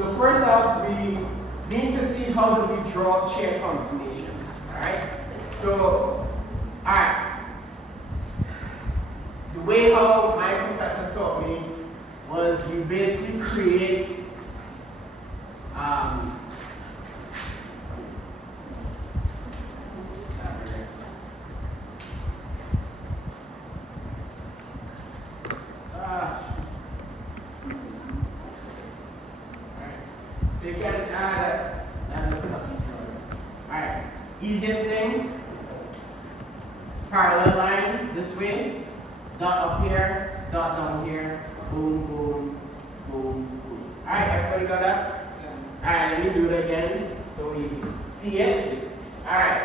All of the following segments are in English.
So first off, we need to see how do we draw chair conformations. Alright? So, alright. The way how my professor taught me was you basically create so you can add that's a second drawing. Alright. Easiest thing, parallel lines this way, dot up here, dot down here, boom, boom, boom, boom. Alright, everybody got that? Alright, let me do it again so we see it. Alright.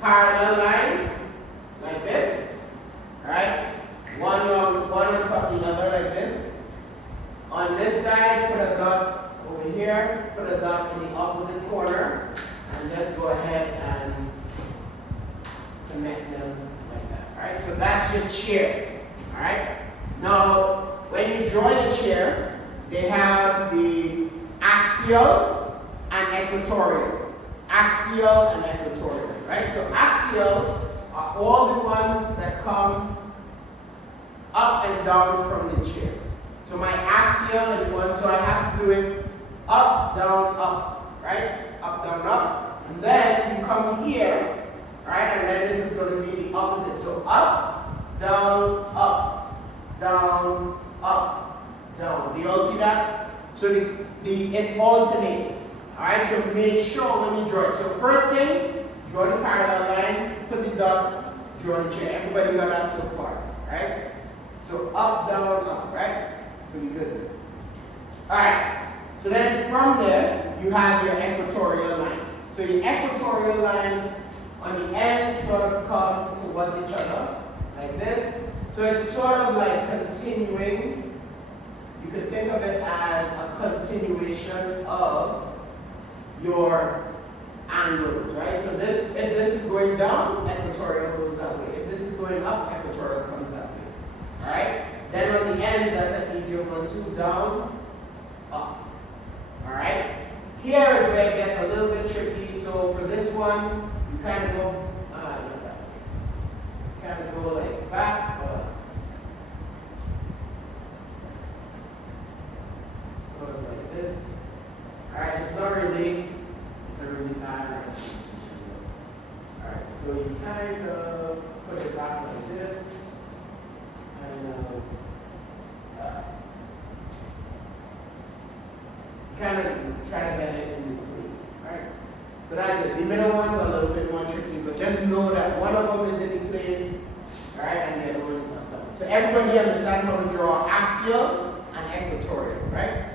Parallel lines like this. Alright. One on top of the other like this. On this side, put a dot over here, put a dot in the opposite corner, and just go ahead and connect them like that. Alright, so that's your chair. Alright? Now, when you draw your chair, they have the axial and equatorial. Axial and equatorial. Right? So axial are all the ones that come up and down from the chair. So my axial is one, so I have to do it up, down, up, right? Up, down, up. And then you come here, right? And then this is going to be the opposite. So up, down, up, down, up, down. Do you all see that? So it alternates. Alright, so make sure when you draw it. So first thing, draw the parallel lines, put the dots, draw the chair. Everybody got that so far, right? So up, down, up, right? So we good. Alright, so then from there, you have your equatorial lines. So your equatorial lines on the ends sort of come towards each other, like this. So it's sort of like continuing. You could think of it as a continuation of your angles, right? So this, if this is going down, equatorial goes that way. If this is going up, equatorial comes that way. Alright? Then on the ends, that's an easier one too. Down, up. Alright? Here is where it gets a little bit tricky. So for this one, you kind of go, kind of go like back, sort of like this. Alright, it's not really, it's a really bad direction. Alright, so you kind of put it back like this, and kind of try to get it in between. Alright, so that's it. The middle one's a little bit more tricky, but just know that one of them is in the plane, alright, and the other one is up down. So everybody understand how to draw axial and equatorial, right?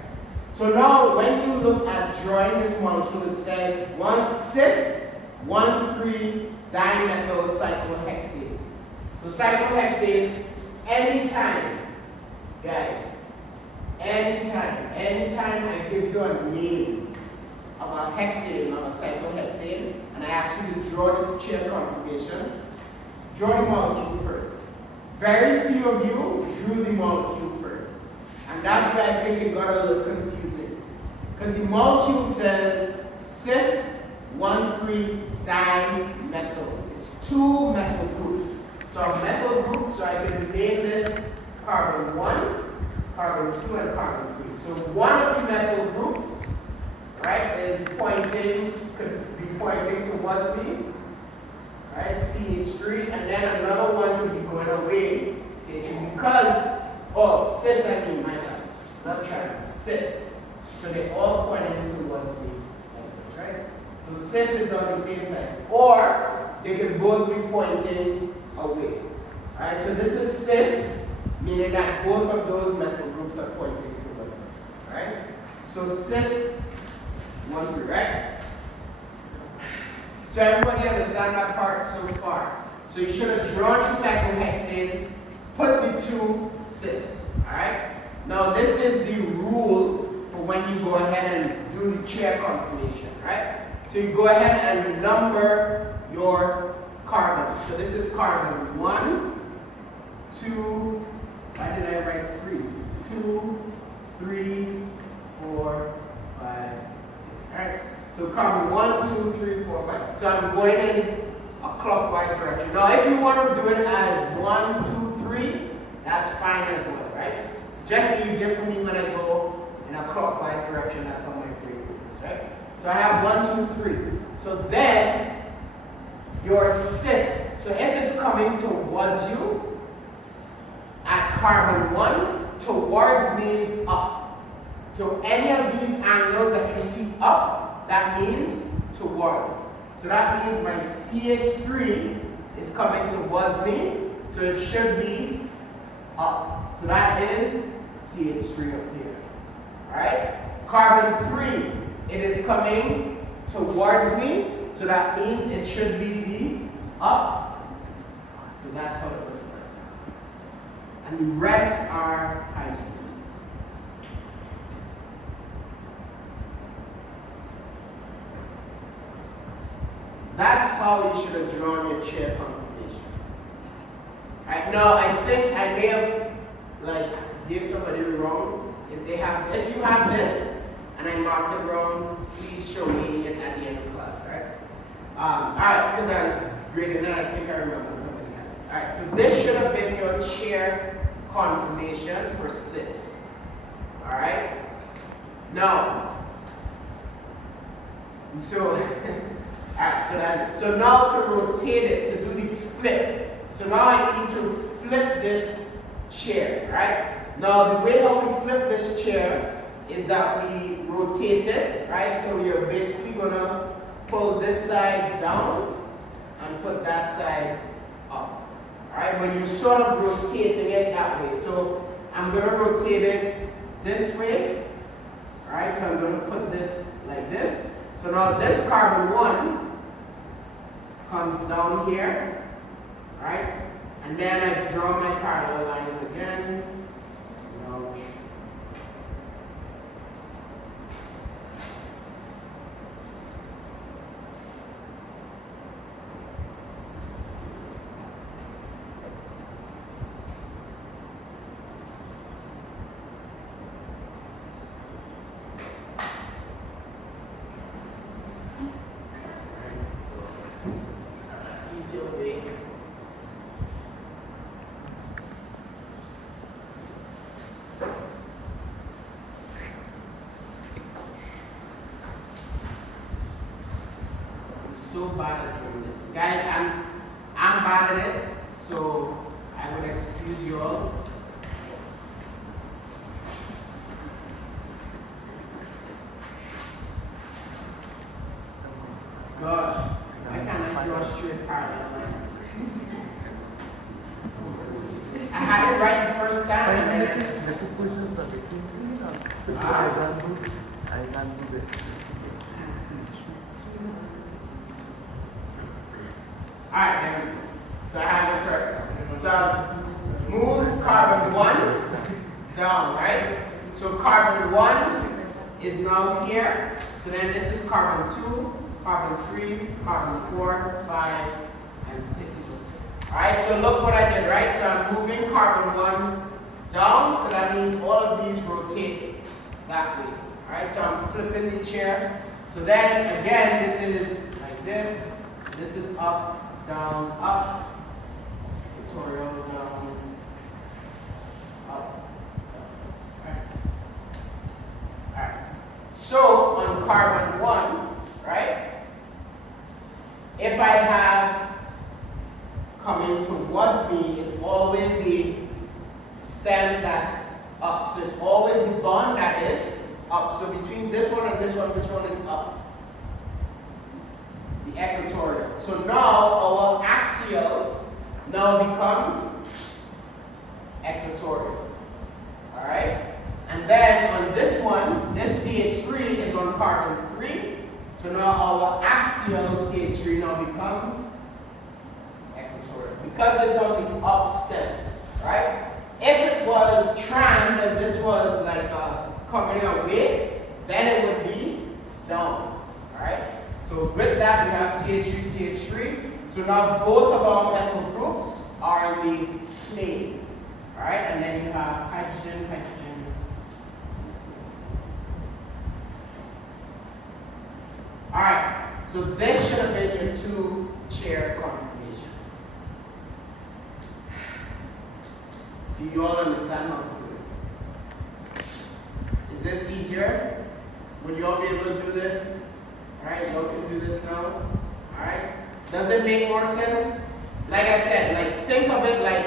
So now, when you look at drawing this molecule, it says 1-cis, 1,3-dimethyl cyclohexane. So cyclohexane, anytime, guys, anytime I give you a name of a hexane, of a cyclohexane, and I ask you to draw the chair conformation, draw the molecule first. Very few of you drew the molecule first. And that's why I think it got a little confusing. Because the molecule says cis 1,3-dimethyl. It's two methyl groups. So a methyl group, so I can name this carbon 1, carbon 2, and carbon 3. So one of the methyl groups, right, is pointing, could be pointing towards me, right, CH3, and then another one could be going away, CH3, because, oh, cis, I mean, my time, not trans, cis. So they're all pointing towards me, like this, right? So cis is on the same side. Or they can both be pointing away. Alright, so this is cis, meaning that both of those methyl groups are pointing towards us. Alright? So cis 1, 3, right? So everybody understand that part so far? So you should have drawn the cyclohexane, put the two cis. Alright? Now this is the rule for when you go ahead and do the chair conformation, right? So you go ahead and number your carbon. So this is carbon 1, 2, why did I write 3? 2, 3, So carbon 1, 2, 3, 4, 5. So I'm going in a clockwise direction. Now if you want to do it as 1, 2, 3, that's fine as well, right? Just easier for me when I go in a clockwise direction. That's how my brain is, right? So I have 1, 2, 3. So then your cis, so if it's coming towards you at carbon 1, towards means up. So any of these angles that you see up, that means towards. So that means my CH3 is coming towards me, so it should be up. So that is CH3 up here. Alright? Carbon 3, it is coming towards me, so that means it should be the up. So that's how it looks like. And the rest are hydrogens. That's how you should have drawn your chair conformation. Right, now I think I may have give somebody wrong. If you have this and I marked it wrong, please show me it at the end of class, right? Alright, because I was grading it, I think I remember somebody had this. Alright, so this should have been your chair conformation for cis. Alright? Now, so alright, so that's it. So now to rotate it, to do the flip. So now I need to flip this chair, right? Now the way how we flip this chair is that we rotate it, right? So you're basically gonna pull this side down and put that side up. Alright, but you're sort of rotating it that way. So I'm gonna rotate it this way. Alright, so I'm gonna put this like this. So now this carbon 1 comes down here, right? And then I draw my parallel lines again. Ouch. So bad at doing this. Guys, I'm bad at it, so I would excuse you all. Gosh, why can't I draw a straight parallel line? I had it right the first time. I can't do that. Alright, there we go. So I have it correct. So move carbon 1 down, right? So carbon 1 is now here. So then this is carbon 2, carbon 3, carbon 4, 5, and 6. Alright, so look what I did, right? So I'm moving carbon 1 down, so that means all of these rotate that way. Alright, so I'm flipping the chair. So then again, this is like this. So this is up, down, up, pictorial, down, up, down. Alright. So on carbon 1, right? If I have coming towards me, it's always the stem that's up. So it's always the bond that is up. So between this one and this one, which one is up? The equatorial. So now our axial now becomes equatorial. Alright? And then on this one, this CH3 is on carbon 3. So now our axial CH3 now becomes equatorial. Because it's on the up stem. Right? If it was trans and this was like coming away, then it would be down. Alright? So with that, we have CH3, CH3. So now both of our methyl groups are in the plane. Alright, and then you have hydrogen, hydrogen, and so on. All right, so this should have been your two chair confirmations. Do you all understand how to do it? Is this easier? Would you all be able to do this? All right, you all can do this now. All right, does it make more sense? Like I said, like think of it like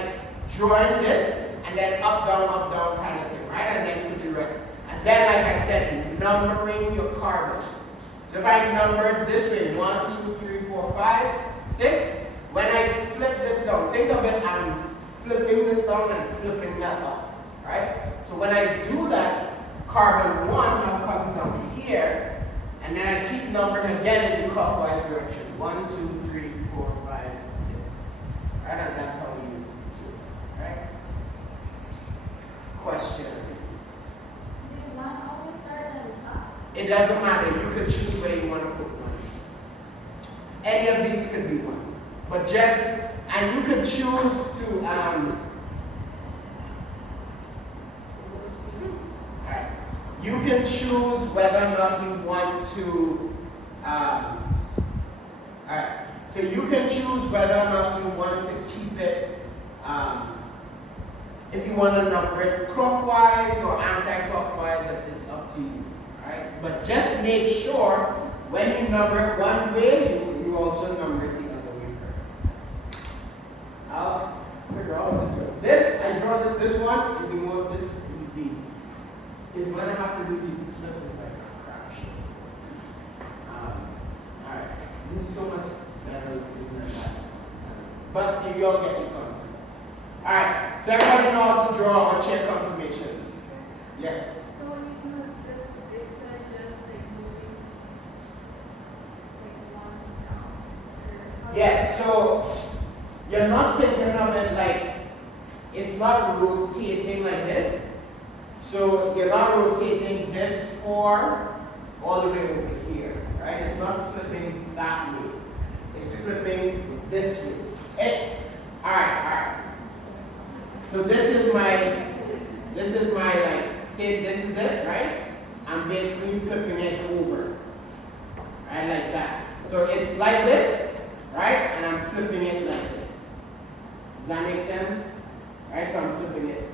drawing this and then up, down kind of thing, right? And then put the rest. And then, like I said, numbering your carbons. So if I number it this way, 1, 2, 3, 4, 5, 6, when I flip this down, think of it, I'm flipping this down and flipping that up, right? So when I do that, carbon 1 now comes down here, and then I keep numbering again in the clockwise direction. 1, 2, 3, 4, 5, 6. Right? And that's how you do it. Right? Questions? Did not always start at the top? It doesn't matter. You could choose where you want to put one. Any of these could be one. But just, and you could choose to, alright. You can choose whether or not you want to, alright. So you can choose whether or not you want to keep it, if you want to number it clockwise or anti-clockwise, it's up to you. Right? But just make sure when you number it one way, you also number it the other way. I'll figure out what to do. This, I draw this one is more, this is easy. Is when I have to do the flip is like a crap show. Alright, this is so much better than that. But you all get the concept. Alright, so everybody know how to draw or check confirmations. Yes? So when you do the flip, is that just like moving like one down? Or Yes, so you're not thinking of it like, it's not rotating like this. So you're not rotating this 4 all the way over here, right? It's not flipping that way. It's flipping this way. Alright. So this is my like, say this is it, right? I'm basically flipping it over, right, like that. So it's like this, right? And I'm flipping it like this. Does that make sense? Right, so I'm flipping it.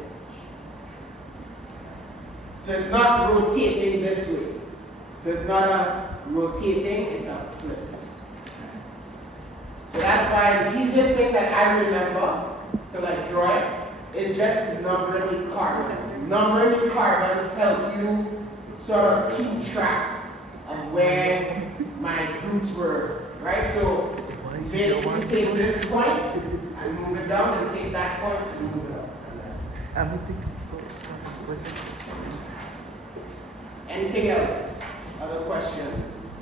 So it's not rotating this way. So it's not a rotating, it's a flip. So that's why the easiest thing that I remember to like draw it is just numbering the carbons. Numbering the carbons help you sort of keep track of where my groups were, right? So you basically take this point and move it down, and take that point and move it up. And that's it. Anything else? Other questions?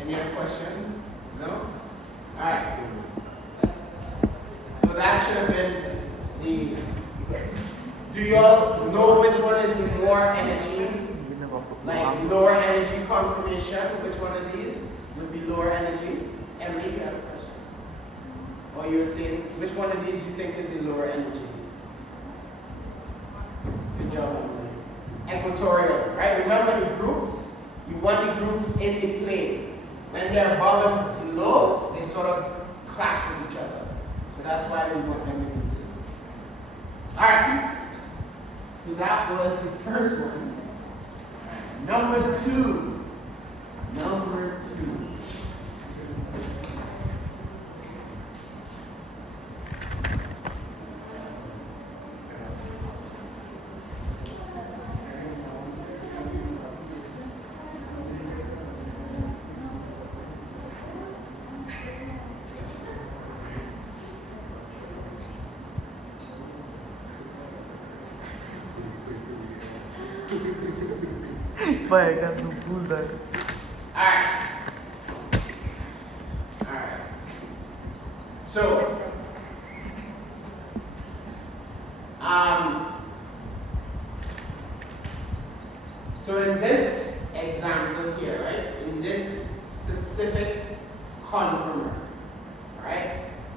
Any other questions? No? Alright. So that should have been the. Do you all know which one is the more energy? Like lower energy confirmation? Which one of these would be lower energy? Emily, you have a question? Or you were saying, which one of these you think is the lower energy? Good job, Emily. Equatorial, right? Remember the groups? You want the groups in the plane. When they're above and below, they sort of clash with each other. So that's why we want them in the plane. Alright. So that was the first one. Number 2. Vai, cara, não puda. Alright. So in this example here, right, in this specific conformer, right,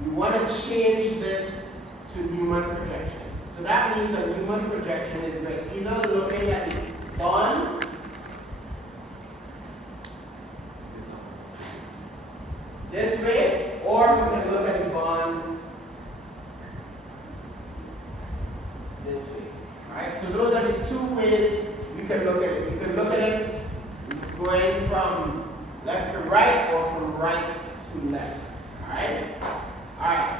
you want to change this to Newman projection. So that means a Newman projection is we're either looking at the bond ways we can look at it. We can look at it going from left to right or from right to left. Alright? Alright.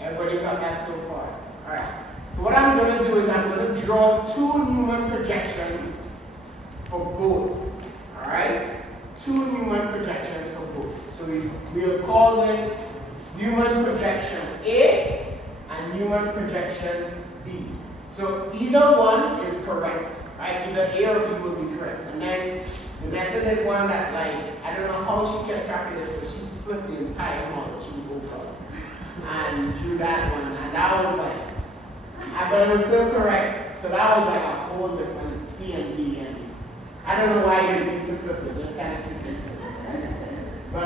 Everybody got that so far? Alright. So what I'm going to do is I'm going to draw two Newman projections for both. Alright? Two Newman projections for both. So we'll call this Newman projection A and Newman projection B. So either one is correct. Right? Either A or B will be correct. And then Vanessa did one that, like, I don't know how she kept track of this, but she flipped the entire model. She would go from and drew that one. And that was like, but it was still correct. So that was like a whole different C and B. And I don't know why you need to flip it, just kind of keep it simple. But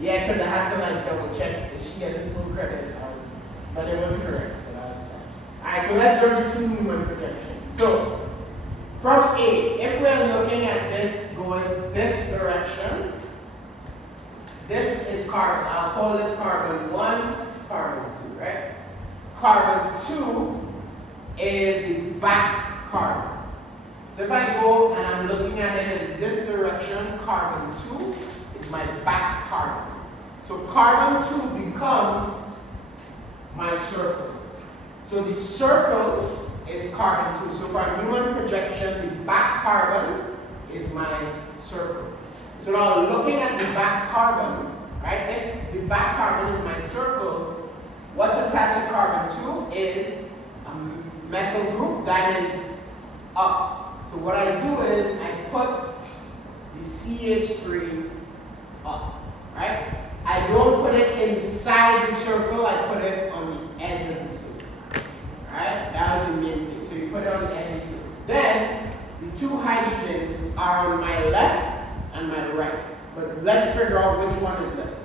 yeah, because I had to like double check that she had full credit. But it was correct, so that was fine. Alright, so let's draw the two Newman projections. So from A, if we're looking at this going this direction, this is carbon. I'll call this carbon 1, carbon 2, right? Carbon 2 is the back carbon. So if I go and I'm looking at it in this direction, carbon 2 is my back carbon. So carbon 2 becomes my circle. So the circle is carbon 2. So for a Newman projection, the back carbon is my circle. So now looking at the back carbon, right? If the back carbon is my circle, what's attached to carbon 2 is a methyl group that is up. So what I do is I put the CH3 up, right? I don't put it inside the circle, I put it on the edge of the circle. Alright? That was the main thing. So you put it on the edge of the circle. Then the two hydrogens are on my left and my right. But let's figure out which one is left.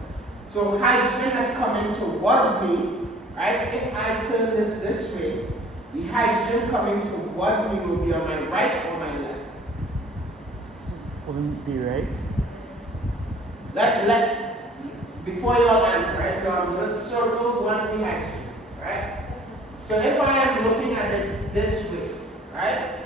So hydrogen that's coming towards me, right? If I turn this way, the hydrogen coming towards me will be on my right or my left. Wouldn't be right? Before you all answer, right? So I'm going to circle one of the hydrogens, right? So if I am looking at it this way, right?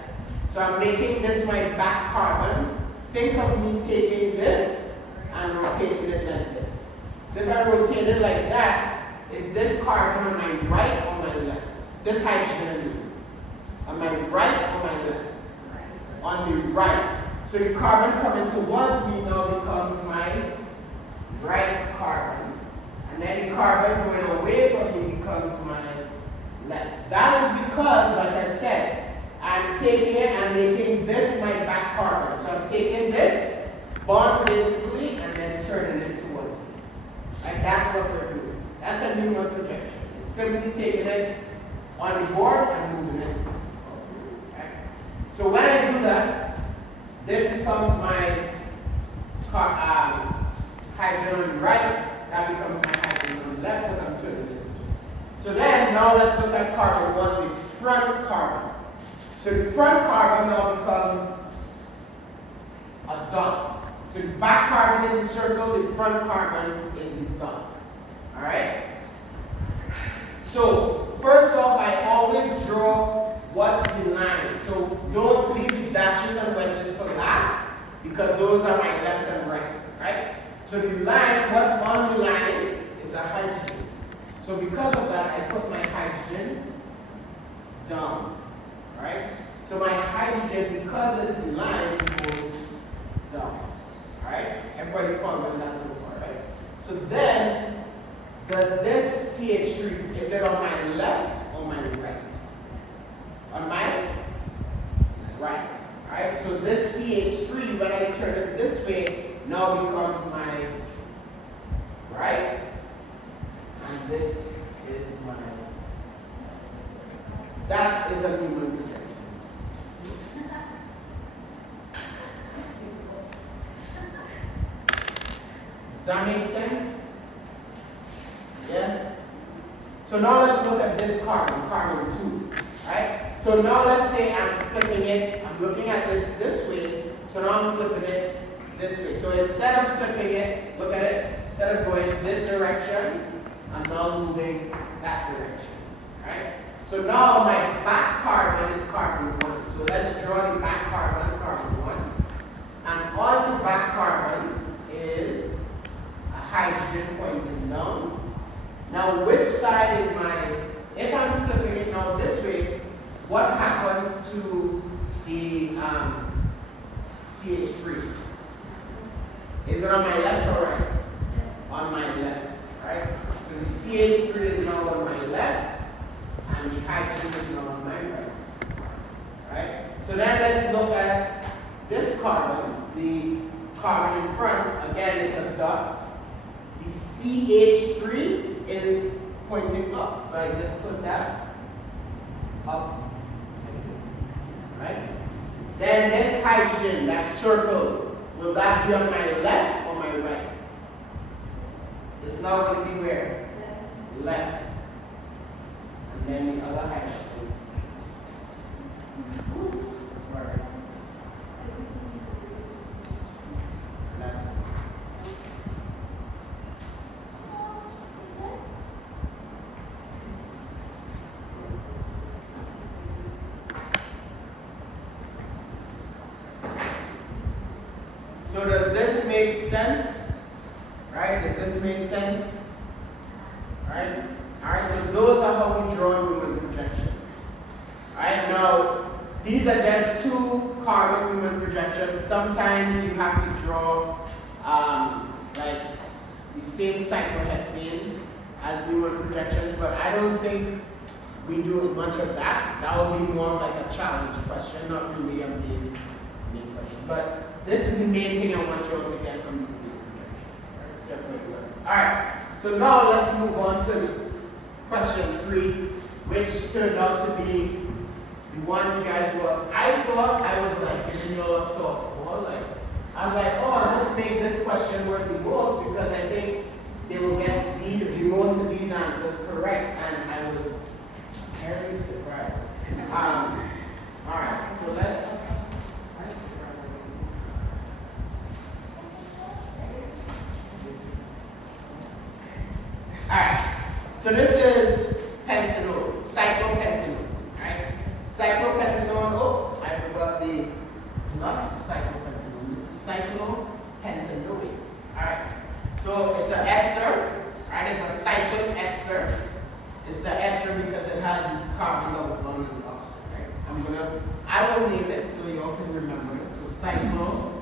So I'm making this my back carbon. Think of me taking this and rotating it like this. So if I rotate it like that, is this carbon on my right or my left? This hydrogen on my right or my left? On the right. So the carbon coming towards me now becomes my right carbon. And then the carbon going away from me becomes my left. That is because, like I said, I'm taking it and making this my back carbon. So I'm taking this bond basically and then turning it towards me. Like that's what we're doing. That's a Newman projection. It's simply taking it on the board and moving it. Okay? So when I do that, this becomes my hydrogen on the right, that becomes my hydrogen on the left because I'm turning it this way. So then, now let's look at carbon 1, the front carbon. So the front carbon now becomes a dot. So the back carbon is a circle, the front carbon is the dot. Alright? So, first off, I always draw what's the line. So don't leave the dashes and wedges for last because those are my left and right. Right? So the line, what's on the line is a hydrogen. So because of that, I put my hydrogen down. Right? So my hydrogen, because it's the line, goes down. Right? Everybody following that so far, right? So then, does this CH3, is it on my left or my right? On my right. Right? So this CH3, when I turn it this way, now becomes my right. And this is my left. That is a Newman projection. Does that make sense? Yeah? So now let's look at this carbon, carbon 2. Right? So now let's say I'm flipping it, I'm looking at this way, so now I'm flipping it this way. So instead of flipping it, look at it, instead of going this direction, I'm now moving that direction. Right? So now my back carbon is carbon 1. So let's draw the back carbon, carbon 1. And on the back carbon is a hydrogen pointing down. Now which side is my, if I'm flipping it now this way, what happens to the CH3? Is it on my left or right? On my left, right? So the CH3 is now on my left, and the hydrogen is now on my right. Right? So then let's look at this carbon, the carbon in front. Again, it's a dot. The CH3 is pointing up, so I just put that up like this. Right? Then this hydrogen, that circle, will that be on my left or my right? It's now going to be where? Left. And then the other hydrogen. Sorry. That's it. So does this make sense? Right? Does this make sense? Right? Alright, so those are how we draw Newman projections. Alright, now these are just two carbon Newman projections. Sometimes you have to draw like the same cyclohexane as Newman projections, but I don't think we do much of that. That will be more like a challenge question, not really a main question. But this is the main thing I want you all to get from the projections. Alright, so now let's move on to question 3, which turned out to be the one you guys lost. I thought I was like giving you all a softball. Like, I was like, oh, I'll just make this question work the most because I think they will get the most of these answers correct, and I was very surprised. Alright, so let's. Alright, so this is pentanol, cyclopentanol, right? Cyclopentanol, oh, I forgot the, it's not cyclopentanol, this is cyclopentanoate. Alright, so it's an ester, right? It's a cyclic ester. It's an ester because it has the carbon double bond and the oxygen, right? I will name it so you all can remember it. So cyclopentanoate.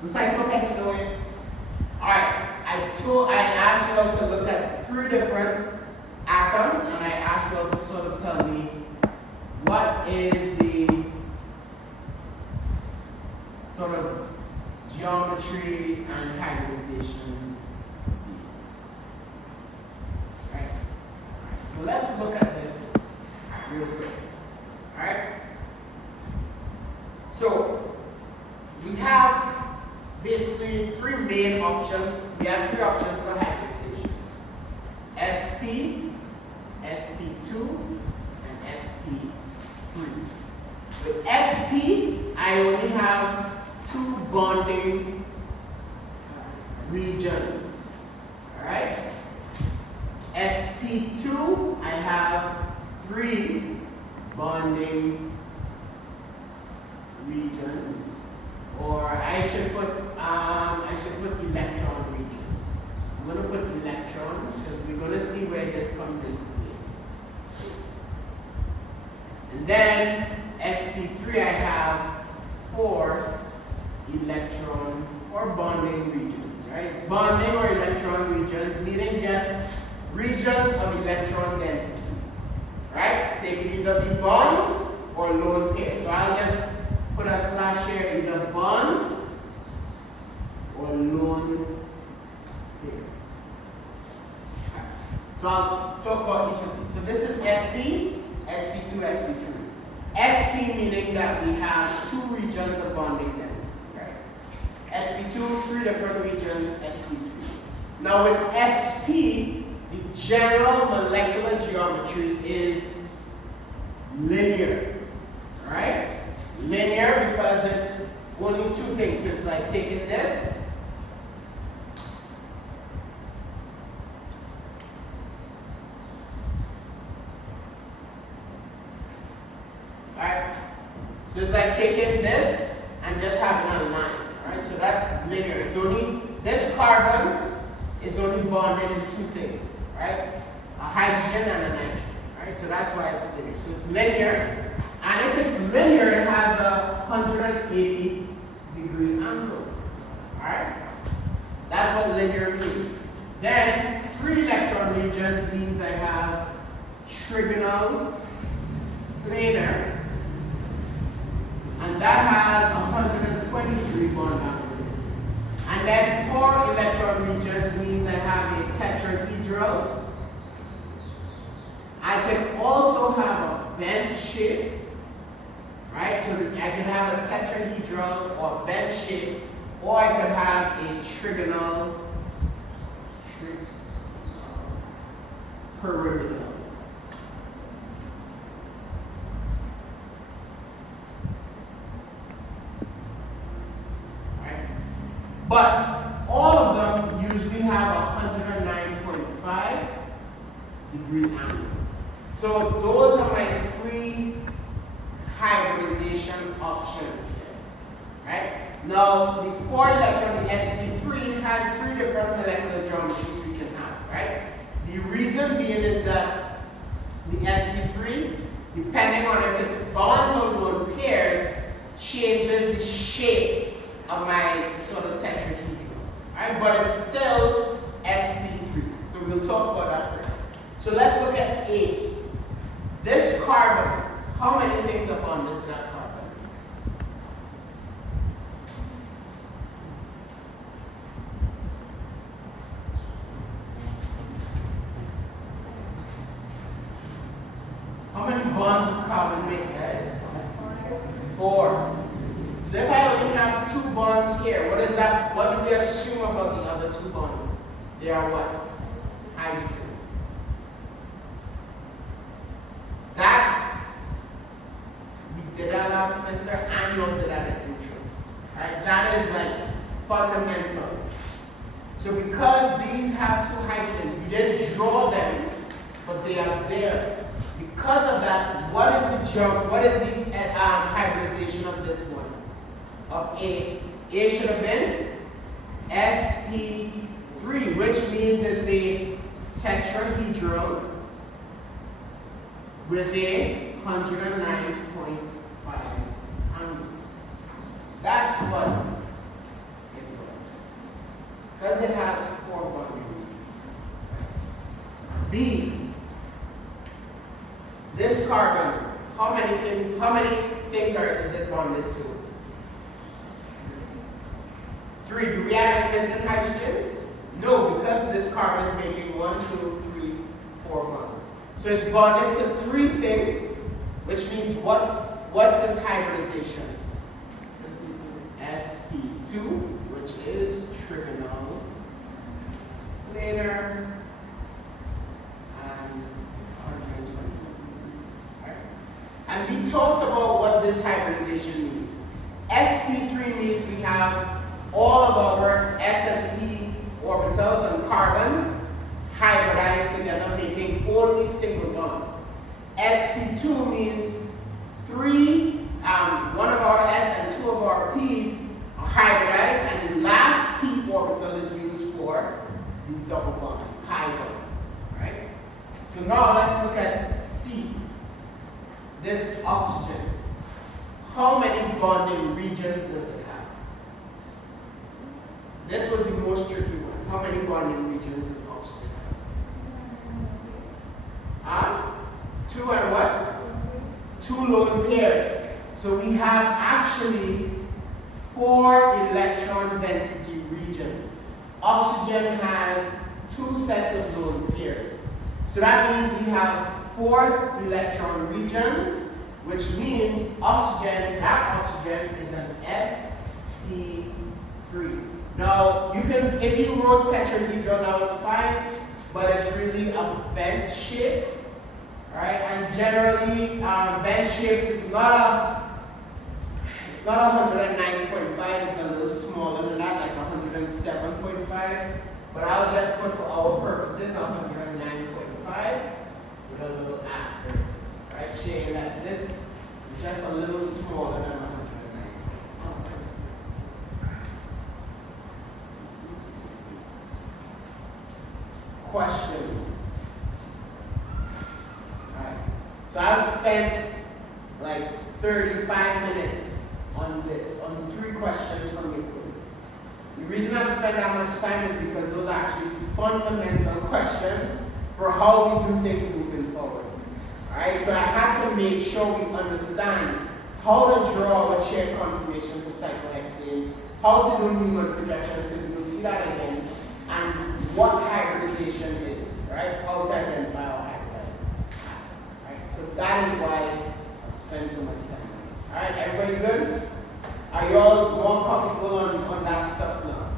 So cyclopentanoate. Alright, I asked you all to look at 3 different atoms, and I asked you all to sort of tell me what is the sort of geometry and hybridization of these. Right? Alright, so let's look at this real quick. Alright? So we have basically 3 main options. We have 3 options for hybridization. sp, sp2, and sp3. With sp, I only have 2 bonding regions. Alright? sp2, I have 3 bonding regions. Or I should put electron regions. I'm going to put electron because we're going to see where this comes into play. And then sp3, I have 4 electron or bonding regions, right? Bonding or electron regions, meaning just regions of electron density, right? They can either be bonds or lone pairs. So I'll just put a slash here, either bonds or lone pairs. Okay. So I'll talk about each of these. So this is sp, sp2, sp3. sp meaning that we have 2 regions of bonding density, right? sp2, 3 different regions, sp3. Now with sp, the general molecular geometry is linear, right? Linear because it's only 2 things. So it's like taking this So it's like taking this and just having a line, right? So that's linear. It's only, this carbon is only bonded in two things, right? A hydrogen and a nitrogen, right? So that's why it's linear. So it's linear, and if it's linear, it has a 180-degree angle, all right? That's what linear means. Then, 3 electron regions means I have trigonal, planar, and that has a 120-degree bond angle. And then 4 electron regions means I have a tetrahedral. I can also have a bent shape, right? So I can have a tetrahedral or bent shape, or I could have a trigonal, pyramidal. Right? But all of them usually have a 109.5 degree angle. So those are my 3 hybridization options, guys. Right? Now, the 4 electron, the sp3, has 3 different molecular geometries we can have, right? The reason being is that the sp3, depending on if it's bonds or lone pairs, changes the shape of my sort of tetrahedral, right? But it's still sp3. So we'll talk about that first. So let's look at A. This carbon, how many things are bonded to that carbon? How many bonds does carbon make, guys? 4. So if I only have 2 bonds here, what is that? What do we assume about the other 2 bonds? They are what? Hydrogens. That, we did that last semester, and you all did that in intro. Right? That is like fundamental. So because these have 2 hydrogens, we didn't draw them, but they are there. Because of that, what is the hybridization of this one? Of A? A should have been sp3, which means it's a tetrahedral with a 109.5 angle. That's what it was. Because it has 4 bonding. B. This carbon, how many things is it bonded to? 3. Do we have any missing hydrogens? No, because this carbon is making 1, 2, 3, 4 bonds. So it's bonded to 3 things, which means what's its hybridization? sp2, which is trigonal, planar, and 120. And we talked about what this hybridization means. sp3 means we have all of our s and p orbitals on carbon hybridized together, making only single bonds. sp2 means 1 of our s and 2 of our p's are hybridized, and the last p orbital is used for the double bond, pi bond. Right? So now let's look at C. This oxygen, how many bonding regions does it have? This was the most tricky one. How many bonding regions does oxygen have? 2 and what? 2 lone pairs. So we have actually 4 electron density regions. Oxygen has 2 sets of lone pairs. So that means we have 4 electron regions, which means that oxygen is an sp3. Now, if you wrote tetrahedral, that was fine, but it's really a bent shape, right? And generally, bent shapes, it's not 109.5, it's a little smaller than that, like 107.5, but I'll just put for our purposes 109.5. With a little asterisk, right? Showing that this It's just a little smaller than 190. Questions? Alright. So I've spent like 35 minutes on this, on 3 questions from your quiz. The reason I've spent that much time is because those are actually fundamental questions for how we do things moving forward. Alright, so I had to make sure we understand how to draw our chair conformations of cyclohexane, how to do Newman projections, because we'll see that again, and what hybridization is, right? How to identify our hybridized atoms, right? So that is why I've spent so much time on it. Alright, everybody good? Are you all more comfortable on that stuff now?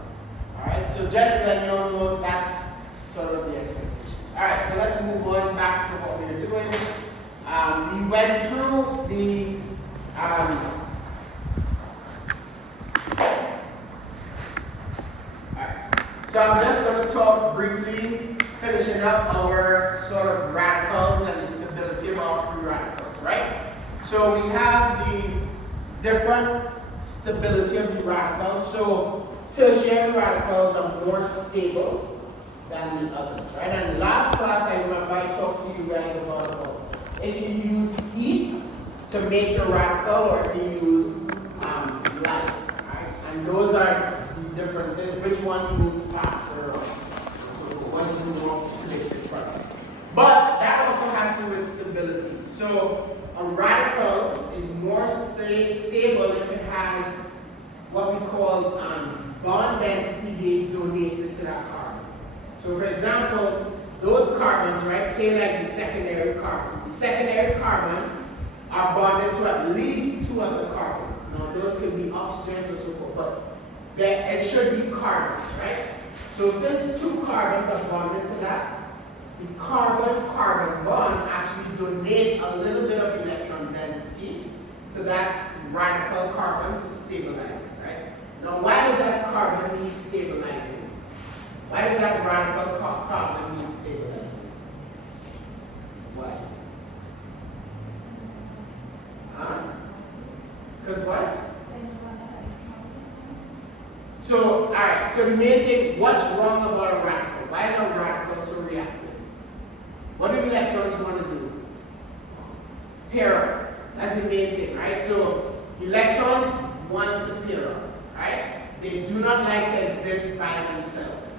Alright, so just let you all know that's sort of the expectations. Alright, so let's move on back to what we were doing. We went through the so I'm just going to talk briefly, finishing up our sort of radicals and the stability of our free radicals, right? So we have the different stability of the radicals. So tertiary radicals are more stable than the others, right? And last class, I remember I talked to you guys about if you use heat to make your radical or if you use light, right? And those are the differences, which one moves faster or so what is the more predicted product. But that also has to do with stability. So a radical is more stable if it has what we call bond density being donated to that carbon. So for example, those carbons, right, say like the secondary carbon. The secondary carbon are bonded to at least 2 other carbons. Now those could be oxygens or so forth, but it should be carbons, right? So since 2 carbons are bonded to that, the carbon-carbon bond actually donates a little bit of electron density to that radical carbon to stabilize it, right? Now why does that carbon need stabilizing? Why does that radical carbon need stabilizing? Why? Huh? Because what? So, alright, so the main thing, what's wrong about a radical? Why is a radical so reactive? What do electrons want to do? Pair up. That's the main thing, right? So, electrons want to pair up, right? They do not like to exist by themselves.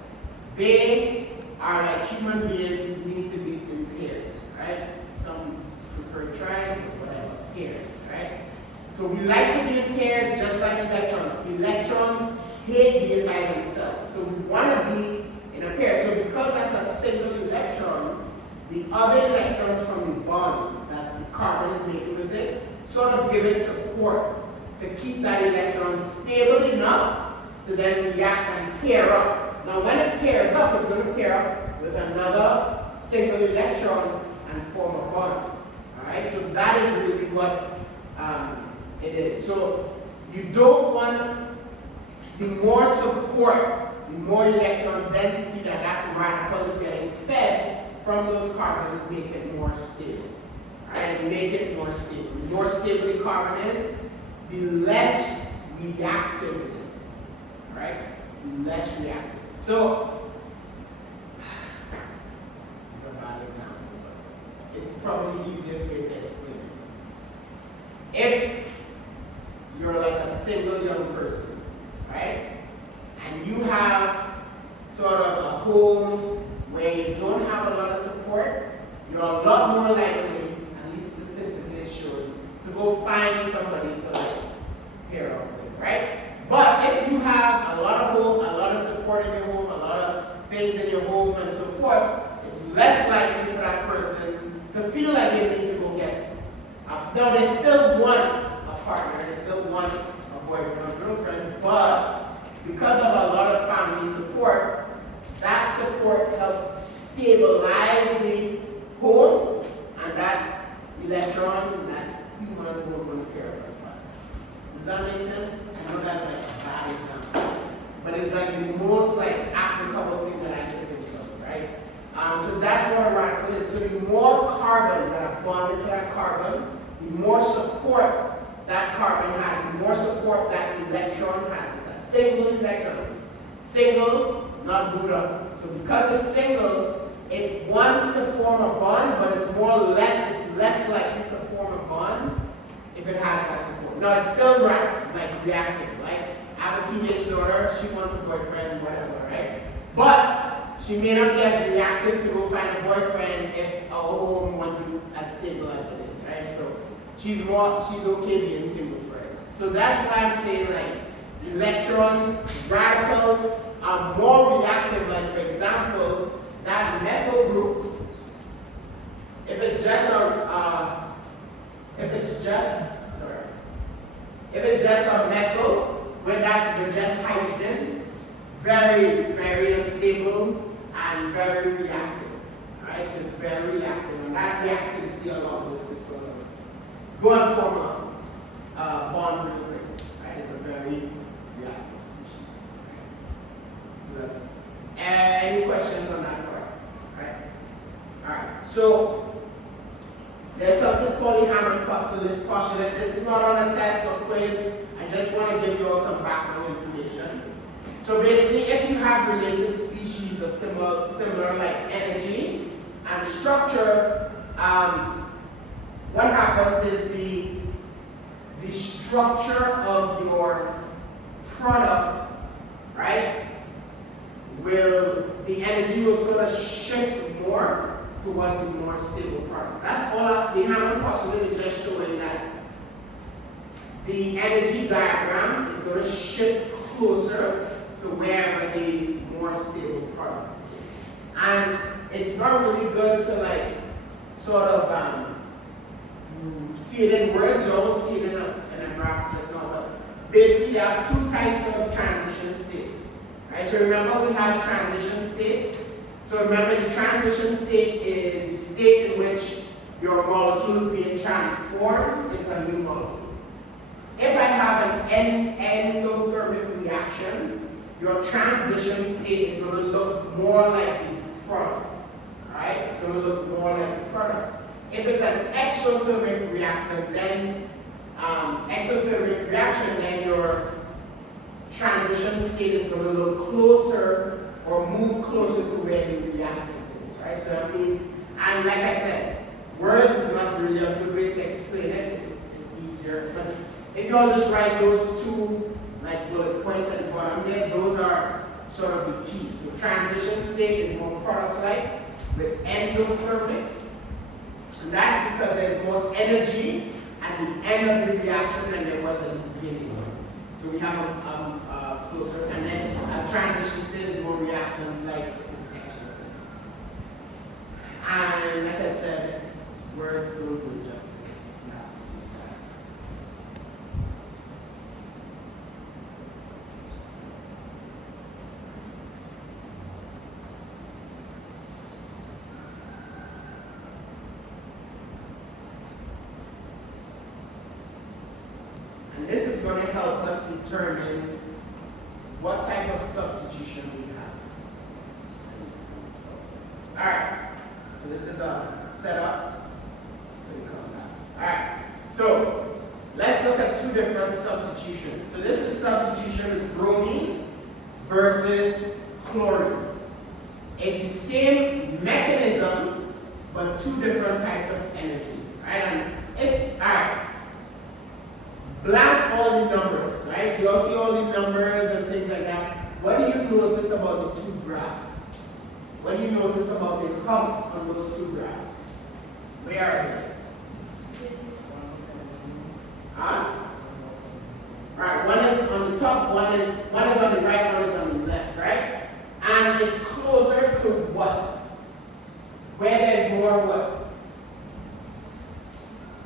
They are like human beings, need to be in pairs, right? Some prefer tries, but whatever, pairs, right? So we like to be in pairs just like electrons. Electrons hate being by themselves. So we want to be in a pair. So because that's a single electron, the other electrons from the bonds that the carbon is making with it sort of give it support to keep that electron stable enough to then react and pair up. Now when it pairs up, it's going to pair up with another single electron and form a bond. Alright, so that is really what it is. So you don't want the more support, the more electron density that radical is getting fed from those carbons, make it more stable. Right? Make it more stable. The more stable the carbon is, the less reactive it is. Right? The less reactive. So, it's a bad example, but it's probably the easiest way to explain it. If you're like a single young person, right? And you have sort of a home where you don't have a lot of support, you're a lot more likely, at least statistically shown, to go find somebody to like pair up with, right? But if you have a lot of home, a lot of support in your home, a lot of things in your home and so forth, it's less likely for that person to feel like they need to go get now they still want a partner, they still want a boyfriend or girlfriend, but because of a lot of family support, that support helps stabilize the home and that electron, that human won't want to pair up as fast. Does that make sense? I know that's like a bad example, but it's like the most like applicable thing that I can think of, right? So that's what a radical is. So the more carbons that are bonded to that carbon, the more support that carbon has, the more support that electron has. It's a single electron. It's single, not glued up. So because it's single, it wants to form a bond, but it's less likely to form a bond if it has that support. Now it's still reactive, right? I have a teenage daughter, she wants a boyfriend, whatever, right? But she may not be as reactive to go find a boyfriend if our home wasn't as stable as it is, right? So she's okay being single forever. So that's why I'm saying electrons, radicals are more reactive. Like for example, that methyl group, if it's just a methyl with just hydrogens, very, very unstable and very reactive. Right? So it's very reactive, and that reactivity allows it to sort of go and form a bond really quick. Right? It's a very reactive species. Right? So that's any questions on that part? Right? Alright. So there's something called the Hammond postulate. This is not on a test or quiz. I just want to give you all some background information. So basically, if you have related species of similar like energy and structure, what happens is the structure of your product, right, the energy will sort of shift more towards a more stable product. That's all the Hammond postulate is just showing that the energy diagram is going to shift closer to wherever the more stable product is. And it's not really good to sort of see it in words. You always see it in a graph just now. But basically, there are two types of transition states. Right? So remember, we have transition states. So remember, the transition state is the state in which your molecule is being transformed into a new molecule. If I have an endothermic reaction, your transition state is going to look more like the product. Right? It's going to look more like the product. If it's an exothermic reaction, then your transition state is going to look closer or move closer to where the reactant is, right? So that means, and like I said, words is not really a good way to explain it. It's easier. But if you all just write those two bullet points at the bottom there, those are sort of the keys. So transition state is more product-like with endothermic. And that's because there's more energy at the end of the reaction than there was at the beginning. So we have a closer, and then a transition state is more reactant, like it's extra. And like I said, words don't do justice. You have to see that. And this is going to help us determine what type of substitution we have. Alright, so this is a setup. Alright, so let's look at two different substitutions. So this is substitution with bromine versus chlorine. It's the same mechanism, but two different types of energy. Right? And blank all the numbers, right? So you all see all the numbers and things like that. What do you notice about the two graphs? What do you notice about the humps on those two graphs? Where are they? Right, one is on the top, one is on the right, one is on the left, right? And it's closer to what? Where there's more what?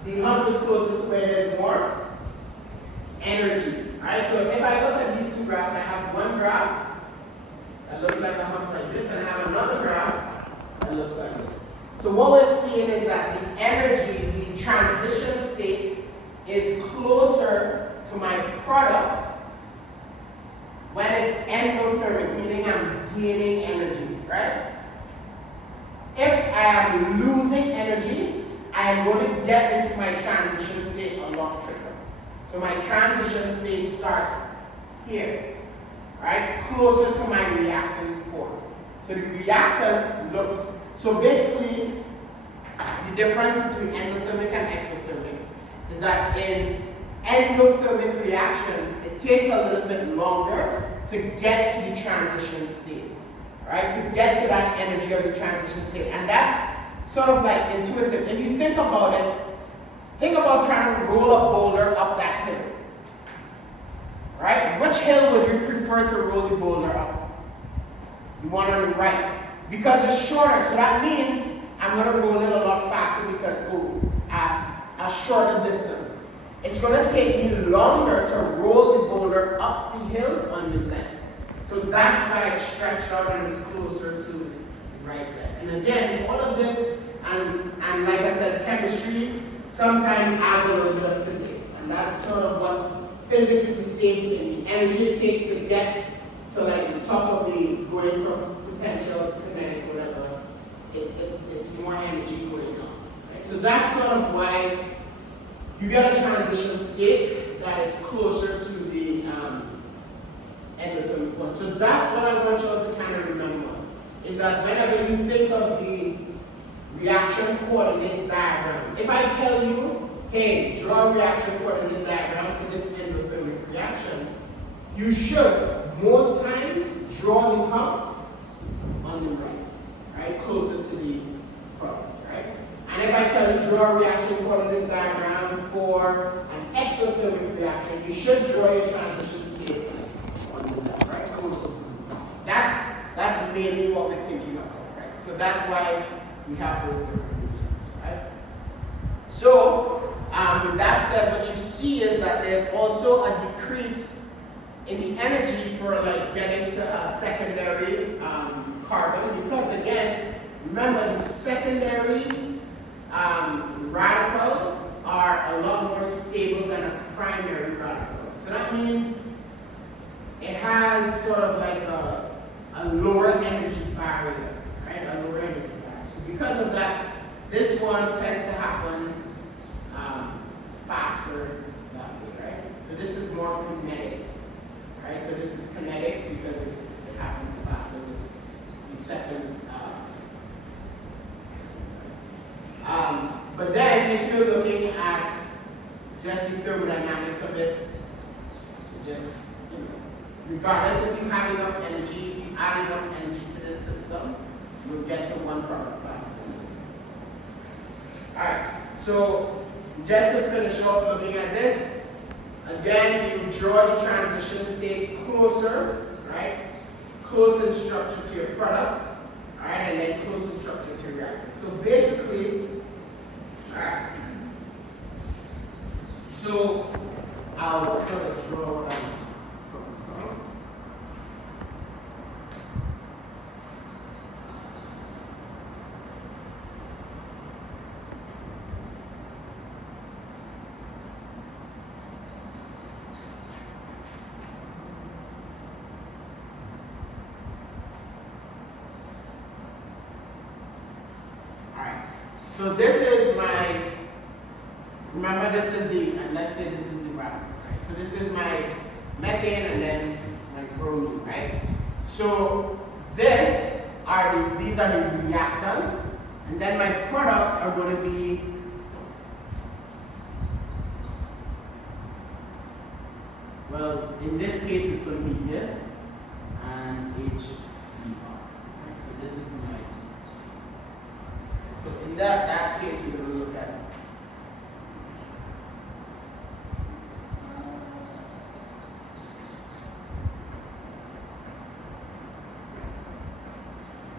The hump is closer to where there's more energy, right? So if I look at these two graphs, I have one graph that looks like a hump like this, and I have another graph that looks like this. So what we're seeing is that the energy, the transition state, is closer to my product when it's endothermic, meaning I'm gaining energy, right? If I am losing energy, I I'm going to get into my transition state a lot quicker. So my transition state starts here, right? Closer to my reactant form. So the reactant looks, so basically, the difference between endothermic and exothermic is that in endothermic reactions, it takes a little bit longer to get to the transition state, right? To get to that energy of the transition state. And that's sort of like intuitive. If you think about it, think about trying to roll a boulder up that hill, right? Which hill would you prefer to roll the boulder up? The one on the right, because it's shorter. So that means I'm going to roll it a lot faster because, a shorter distance. It's going to take me longer to roll the boulder up the hill on the left. So that's why it's stretched out and it's closer to the right side. And again, all of this, and like I said, chemistry sometimes adds a little bit of physics. And that's sort of what physics is the same thing. The energy it takes to get to like the top of the, going from potential to kinetic, whatever, it's more energy going on. Right? So that's sort of why you get a transition state that is closer to the endothermic point. So that's what I want you all to kind of remember, is that whenever you think of the reaction coordinate diagram, if I tell you, hey, draw a reaction coordinate diagram for this endothermic reaction, you should, most times, draw the hump on the right, closer to the product, right? And if I tell you draw a reaction coordinate diagram for an exothermic reaction, you should draw your transition state on the left, right? Closer to the That's mainly what we're thinking about, right? So that's why we have those different regions, right? So, with that said, what you see is that there's also a decrease in the energy for like getting to a secondary carbon, because again, remember the secondary radicals are a lot more stable than a primary radical. So that means it has sort of like a lower energy barrier, right? A lower energy barrier. So because of that, this one tends to happen faster that way, right? So this is more kinetics, right? So this is kinetics because it happens faster with the second. But then if you're looking at just the thermodynamics of it, just, regardless if you have enough energy, if you add enough energy to this system, you'll get to one product faster. Alright, so just to finish off looking at this, again, you draw the transition state closer, right? Close in structure to your product, alright, and then close in structure to your reactant. So basically, alright, so I'll sort of draw what I'm talking about. So this is my, remember this is the, and let's say this is the radical, right? So this is my methane and then my bromine, right? So these are the reactants, and then my products are going to be well, in this case it's going to be this and HBr, right? So this is my, so in that case, we're going to look at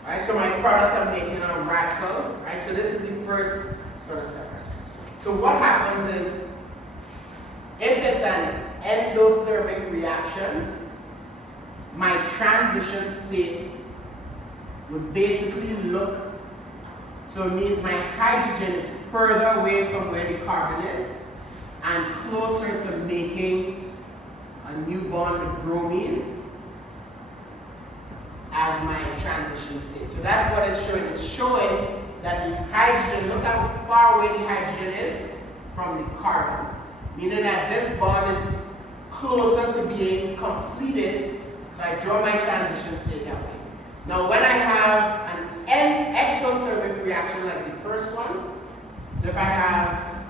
right, so my product I'm making a radical, right? So this is the first sort of step. So what happens is, if it's an endothermic reaction, my transition state would basically look, so it means my hydrogen is further away from where the carbon is and closer to making a new bond with bromine as my transition state. So that's what it's showing. It's showing that the hydrogen, look how far away the hydrogen is from the carbon. Meaning that this bond is closer to being completed. So I draw my transition state that way. Now when I have an exothermic reaction like the first one, so if I have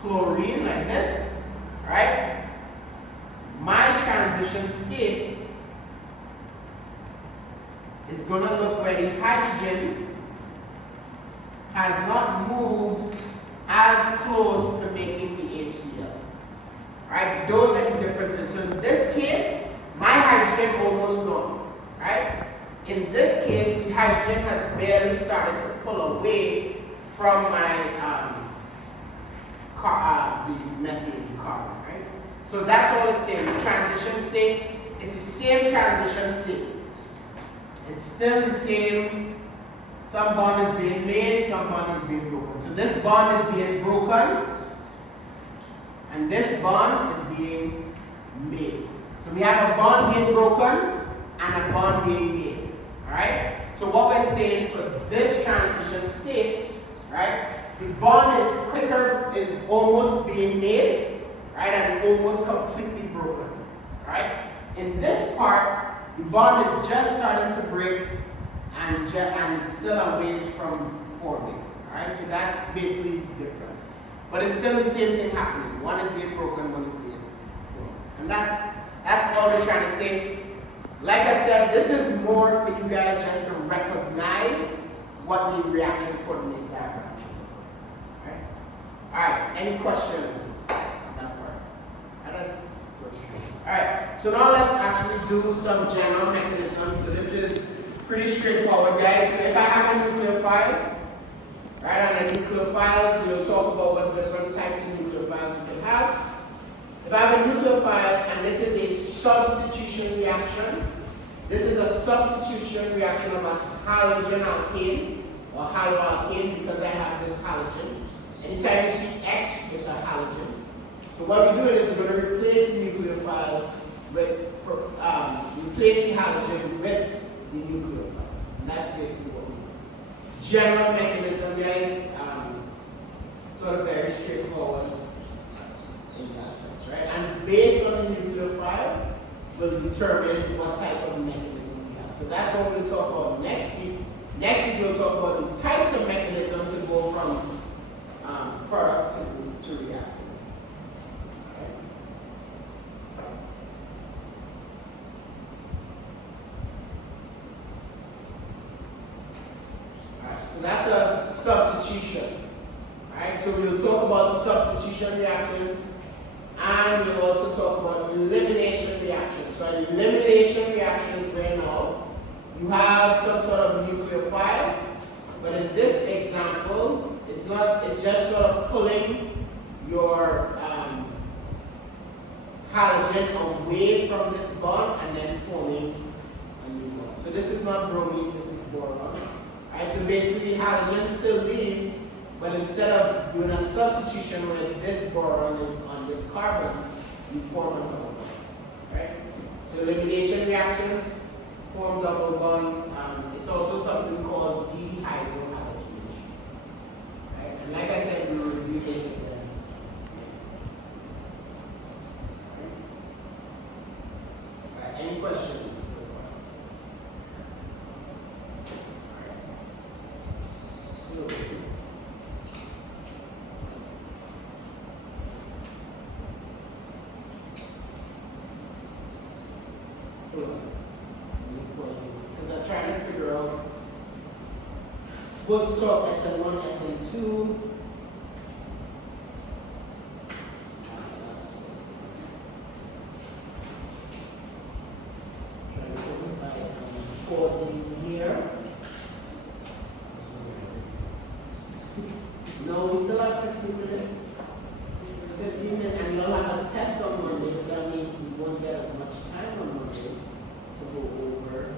chlorine like this, right? My transition state is going to look where the hydrogen has not moved as close to making the HCl. Right? Those are the differences. So in this case, my hydrogen almost gone. Right? In this case, the hydrogen has barely started to pull away from my the methane carbon. Right? So that's all it's saying. The transition state, it's the same transition state. It's still the same. Some bond is being made, some bond is being broken. So this bond is being broken, and this bond is being made. So we have a bond being broken and a bond being made. Alright? So what we're saying for this transition state, right? The bond is quicker, is almost being made, right? And almost completely broken. Right? In this part, the bond is just starting to break and still a ways from forming. Alright? So that's basically the difference. But it's still the same thing happening. One is being broken, one is being formed. And that's all we're trying to say. Like I said, this is more for you guys just to recognize what the reaction coordinate diagram should look like. Alright, any questions on that part? Alright, so now let's actually do some general mechanisms. So this is pretty straightforward, guys. So if I have a nucleophile, right, on a nucleophile, we'll talk about what different types of nucleophiles we can have. If I have a nucleophile and this is a substitution reaction, this is a substitution reaction of a halogen alkane or haloalkane because I have this halogen. Anytime you see X, it's a halogen. So what we're doing is we're going to replace the nucleophile with, replace the halogen with the nucleophile. And that's basically what we do. General mechanism, guys, sort of very straightforward in that sense, right? And based on the nucleophile, will determine what type of mechanism we have. So that's what we'll talk about next week. Next week we'll talk about the types of mechanisms to go from product to reactants. Okay. Alright, so that's a substitution. Alright, so we'll talk about substitution reactions. And we'll also talk about elimination reactions. So an elimination reaction is where now you have some sort of nucleophile, but in this example, it's just sort of pulling your halogen away from this bond and then forming a new bond. So this is not bromine, this is boron. Alright, so basically halogen still leaves, but instead of doing a substitution where this boron is on this carbon, you form a double bond. Right? So elimination reactions form double bonds. It's also something called dehydrohalogenation. Right? And like I said, we will review this again next. Right, any questions so far? So, because I'm trying to figure out, supposed to talk SN1, SN2. Trying to put my pausing here. No, we still have 15 minutes. 15 minutes, and we'll have a test on Monday, so that means we won't get as much time on Monday to go over.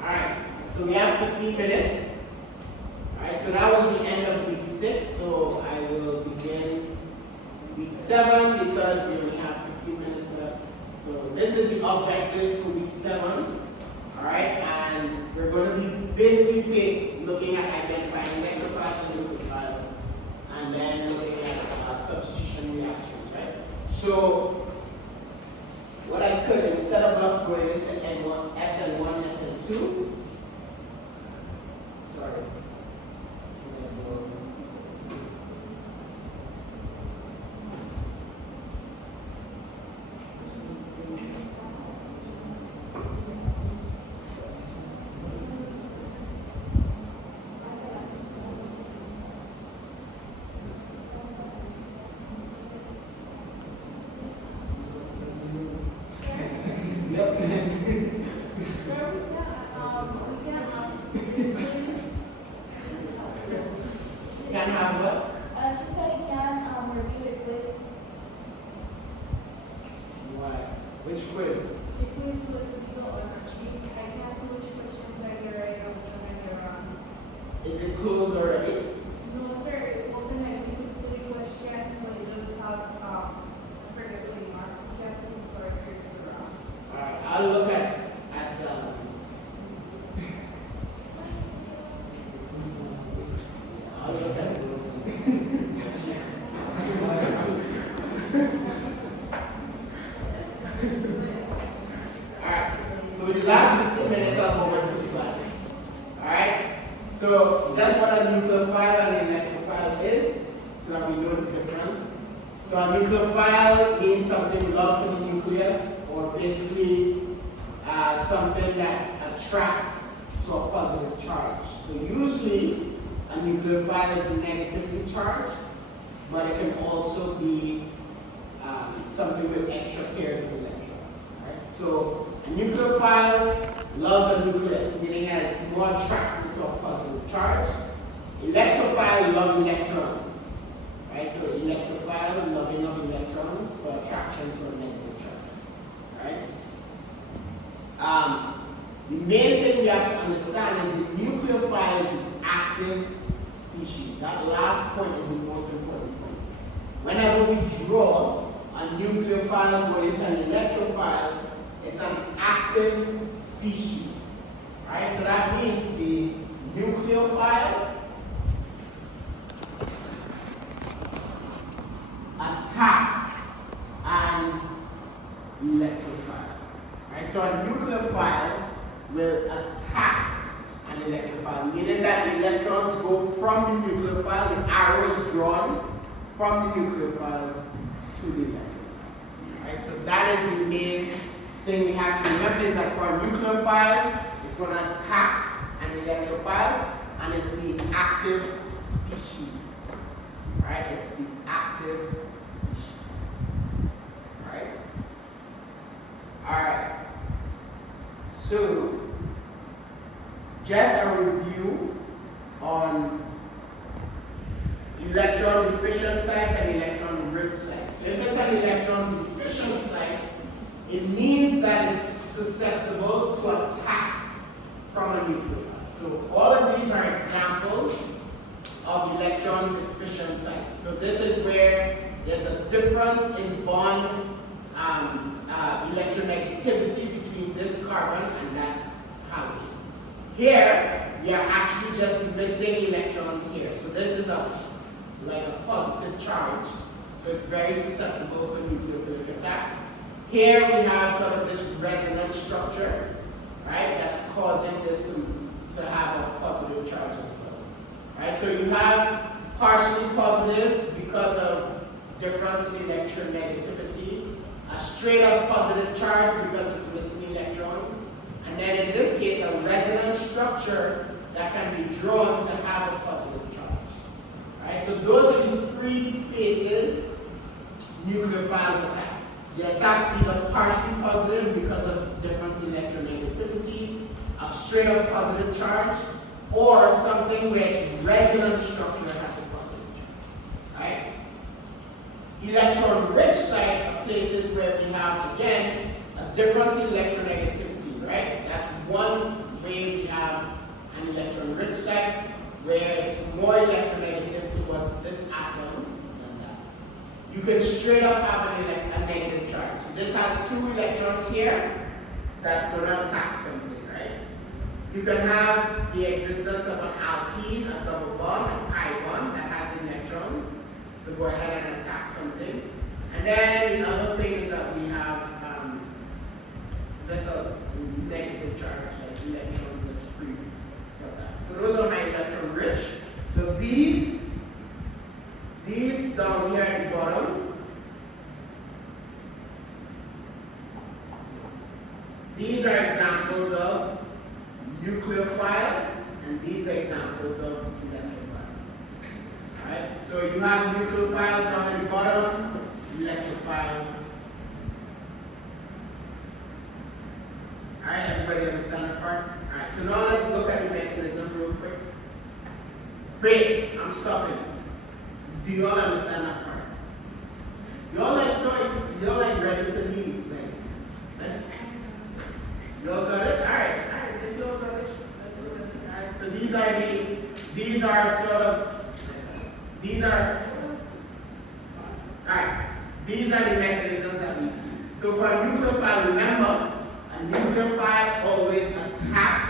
Alright, so we have 15 minutes. Alright, so that was the end 7 because we only have 15 minutes left. So this is the objectives for week 7. Alright, and we're going to be basically looking at identifying electrophiles and nucleophiles, and then looking at substitution reactions, right? So what I could, instead of us going into N1, SN1, SN2, sorry. Can have what? She said you can review it with What? Which quiz? The quiz would review or check. I can't see which questions are here right now, which one are here on. Is it closed already? No, sir, it open and you can see the questions, but it just have critical mark. You can't see the critical mark. Alright, I'll look at I'll look at those. Alright, so in the last 15 minutes I'll go over 2 slides. Alright, so just what a nucleophile and an electrophile is, so that we know the difference. So a nucleophile means something loved from the nucleus, or basically something that attracts to a positive charge. So usually a nucleophile is negatively charged, but it can also be something with extra pairs of electrons. Right? So a nucleophile loves a nucleus, meaning that it's more attracted to a positive charge. Electrophile love electrons. Right? So electrophile, loving of electrons, so attraction to a negative charge. Right? The main thing we have to understand is the nucleophile is an active species. That last point is the most important point. Whenever we draw a nucleophile going into an electrophile, it's an active species. Right? So that means the nucleophile attacks an electrophile. Right? So a nucleophile will attack an electrophile, meaning that the electrons go from the nucleophile, the arrow is drawn from the nucleophile to the electrophile. Right? So that is the main thing we have to remember, is that for a nucleophile, it's going to attack an electrophile, and it's the active species. Right? It's the active species. Right? Alright. So, just a review on electron deficient sites and electron rich sites. So if it's an electron deficient site, it means that it's susceptible to attack from a nucleophile. So all of these are examples of electron deficient sites. So this is where there's a difference in bond electronegativity between this carbon and that halogen. Here, we are actually just missing electrons here. So this is like a positive charge. So it's very susceptible for nucleophilic attack. Here we have sort of this resonance structure, right, that's causing this to have a positive charge as well. Right? So you have partially positive because of difference in electronegativity, a straight up positive charge because it's missing electrons, and then in this case a resonance structure that can be drawn to have a positive charge. Right? So those are the 3 places nucleophiles attack. They attack either partially positive because of difference in electronegativity, a straight up positive charge, or something where its resonance structure has a positive charge. Right? Electron-rich sites are places where we have, again, a difference in electronegativity, right? That's one way we have an electron-rich site, where it's more electronegative towards this atom than that. you can straight up have a negative charge. So this has 2 electrons here that's going to attack something, right? You can have the existence of an alkene, a double bond, a pi bond that has electrons to go ahead and attack something. And then the other thing is that we have just a negative charge, like electrons is free to attack. So those are my electron rich. So these down here at the bottom, these are examples of nucleophiles, and these are examples of electrophiles. Alright, so you have nucleophiles down at the bottom, electrophiles. Alright, everybody understand that part? Alright, so now let's look at the mechanism real quick. Wait, I'm stopping. Do you all understand that part? You all like ready to leave? Like, let's. You all got it? Alright, if you all got it, let's look at it. Alright, so these are the mechanisms that we see. So for a nucleophile, remember, a nucleophile always attacks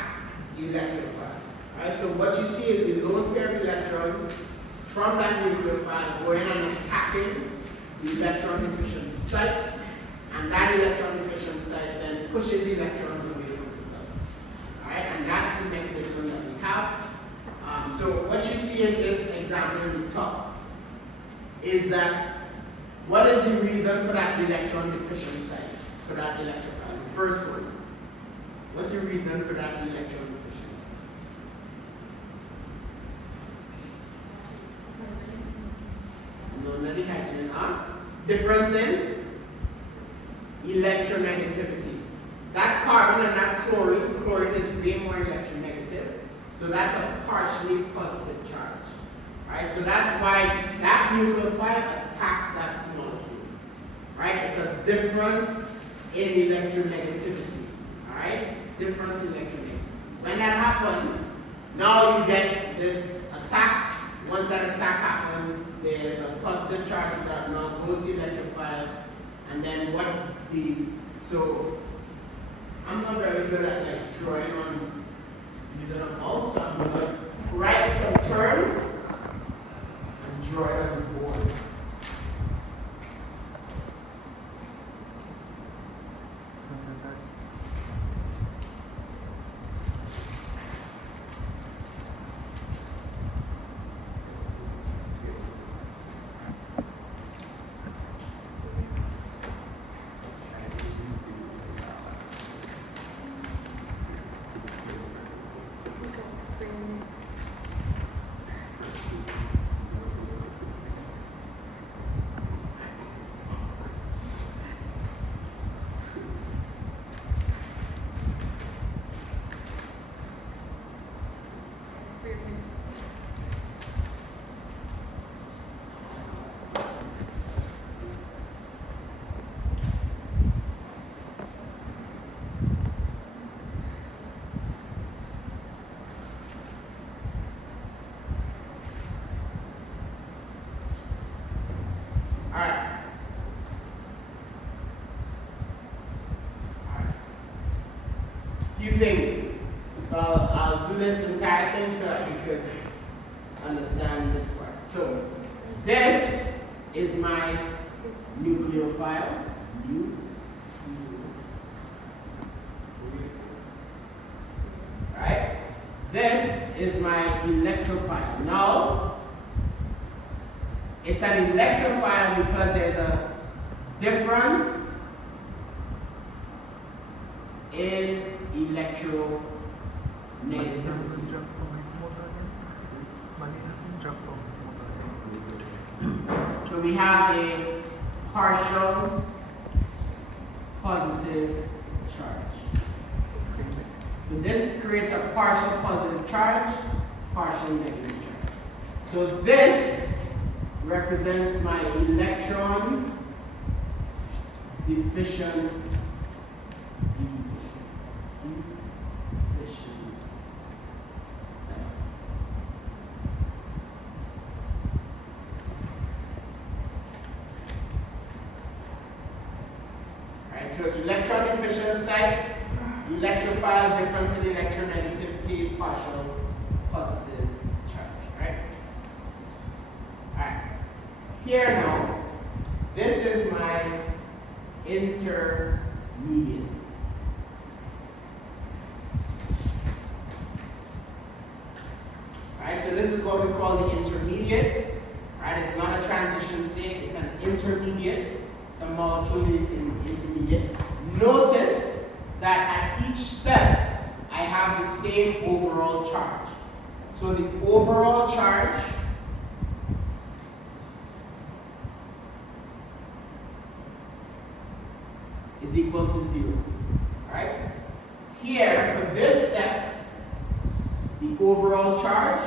the electrophile. Right? So what you see is the lone pair of electrons from that nucleophile going and attacking the electron deficient site, and that electron deficient site then pushes electrons away from itself. Alright, and that's the mechanism that we have. So what you see in this example in the top is that what is the reason for that electron deficient site, for that electrophile? The first one. What's the reason for that electron deficiency? No, hydrogen. Difference in electronegativity. That carbon and that chlorine is way more electronegative. So that's a partially positive charge. Right? So that's why that nucleophile attacks that molecule. Right? It's a difference in electronegativity. Alright? Difference in electronegativity. When that happens, now you get this attack. Once that attack happens, there's a positive charge that now goes to the electrophile. And then so I'm not very good at like drawing on using a mouse, so I'm going to write some terms and draw it on the board. Few things. So I'll do this entire thing so that you could understand this part. So this is my nucleophile. Right? This is my electrophile. Now, it's an electrophile because there's a difference in electronegativity. So we have a partial positive charge. So this creates a partial positive charge, partial negative charge. So this represents my electron deficient site. So electron deficient site, electrophile difference in electronegativity, partial positive charge, right? Alright. Here now, this is my intermediate. Alright, so this is what we call the intermediate. Right? It's not a transition state, it's an intermediate. It's a molecule in intermediate. Notice that at each step, I have the same overall charge. So the overall charge is equal to 0. Alright? Here, for this step, the overall charge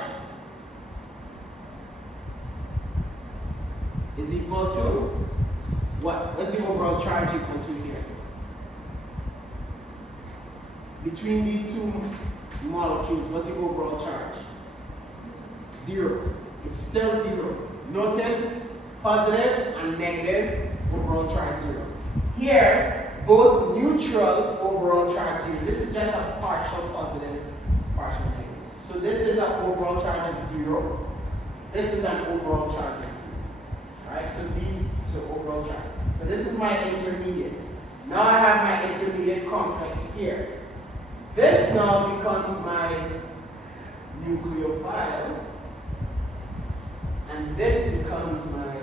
is equal to what? What's the overall charge equal to here? Between these two molecules, what's the overall charge? 0. It's still 0. Notice positive and negative overall charge 0. Here, both neutral overall charge 0. This is just a partial positive, partial negative. So this is an overall charge of 0. This is an overall charge of 0. Right? So overall charge. So this is my intermediate. Now I have my intermediate complex here. This now becomes my nucleophile, and this becomes my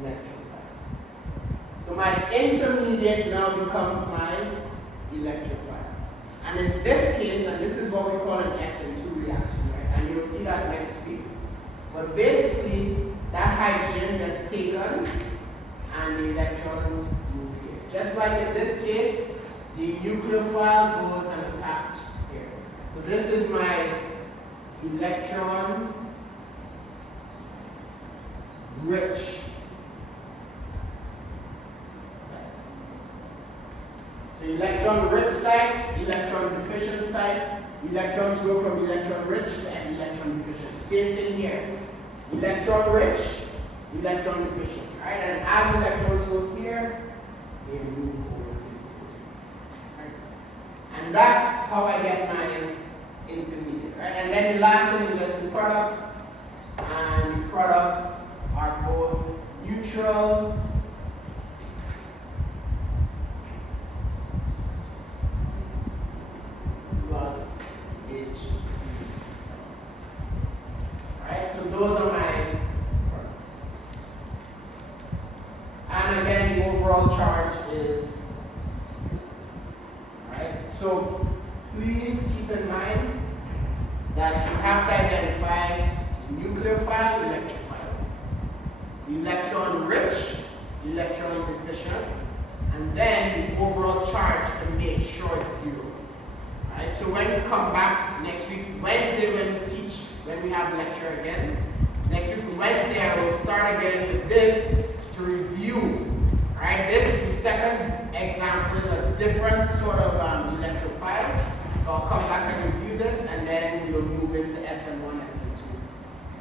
electrophile. So my intermediate now becomes my electrophile. And in this case, and this is what we call an SN2 reaction, right? And you'll see that next week. But basically, that hydrogen gets taken and the electrons move here. Just like in this case, the nucleophile goes and attached here. So this is my electron rich site. So electron rich site, electron deficient site, electrons go from electron rich to electron deficient. Same thing here. Electron rich, electron deficient. Right? And as electrons go here, they move over to right? And that's how I get my intermediate. Right? And then the last thing is just the products. And the products are both neutral plus HCl. Right? So those are my products. And again, the overall charge is 0. Right? So please keep in mind that you have to identify nucleophile, electrophile, electron rich, electron deficient, and then the overall charge to make sure it's 0. Right? So when you come back next week, Wednesday, when we teach, when we have lecture again, next week Wednesday, I will start again with this to review. Right? This is the second example, is a different sort of electrophile. So I'll come back and review this, and then we'll move into SN1, SN2.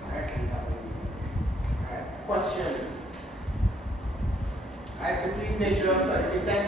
Alright, questions? Alright, so please make sure your certificate test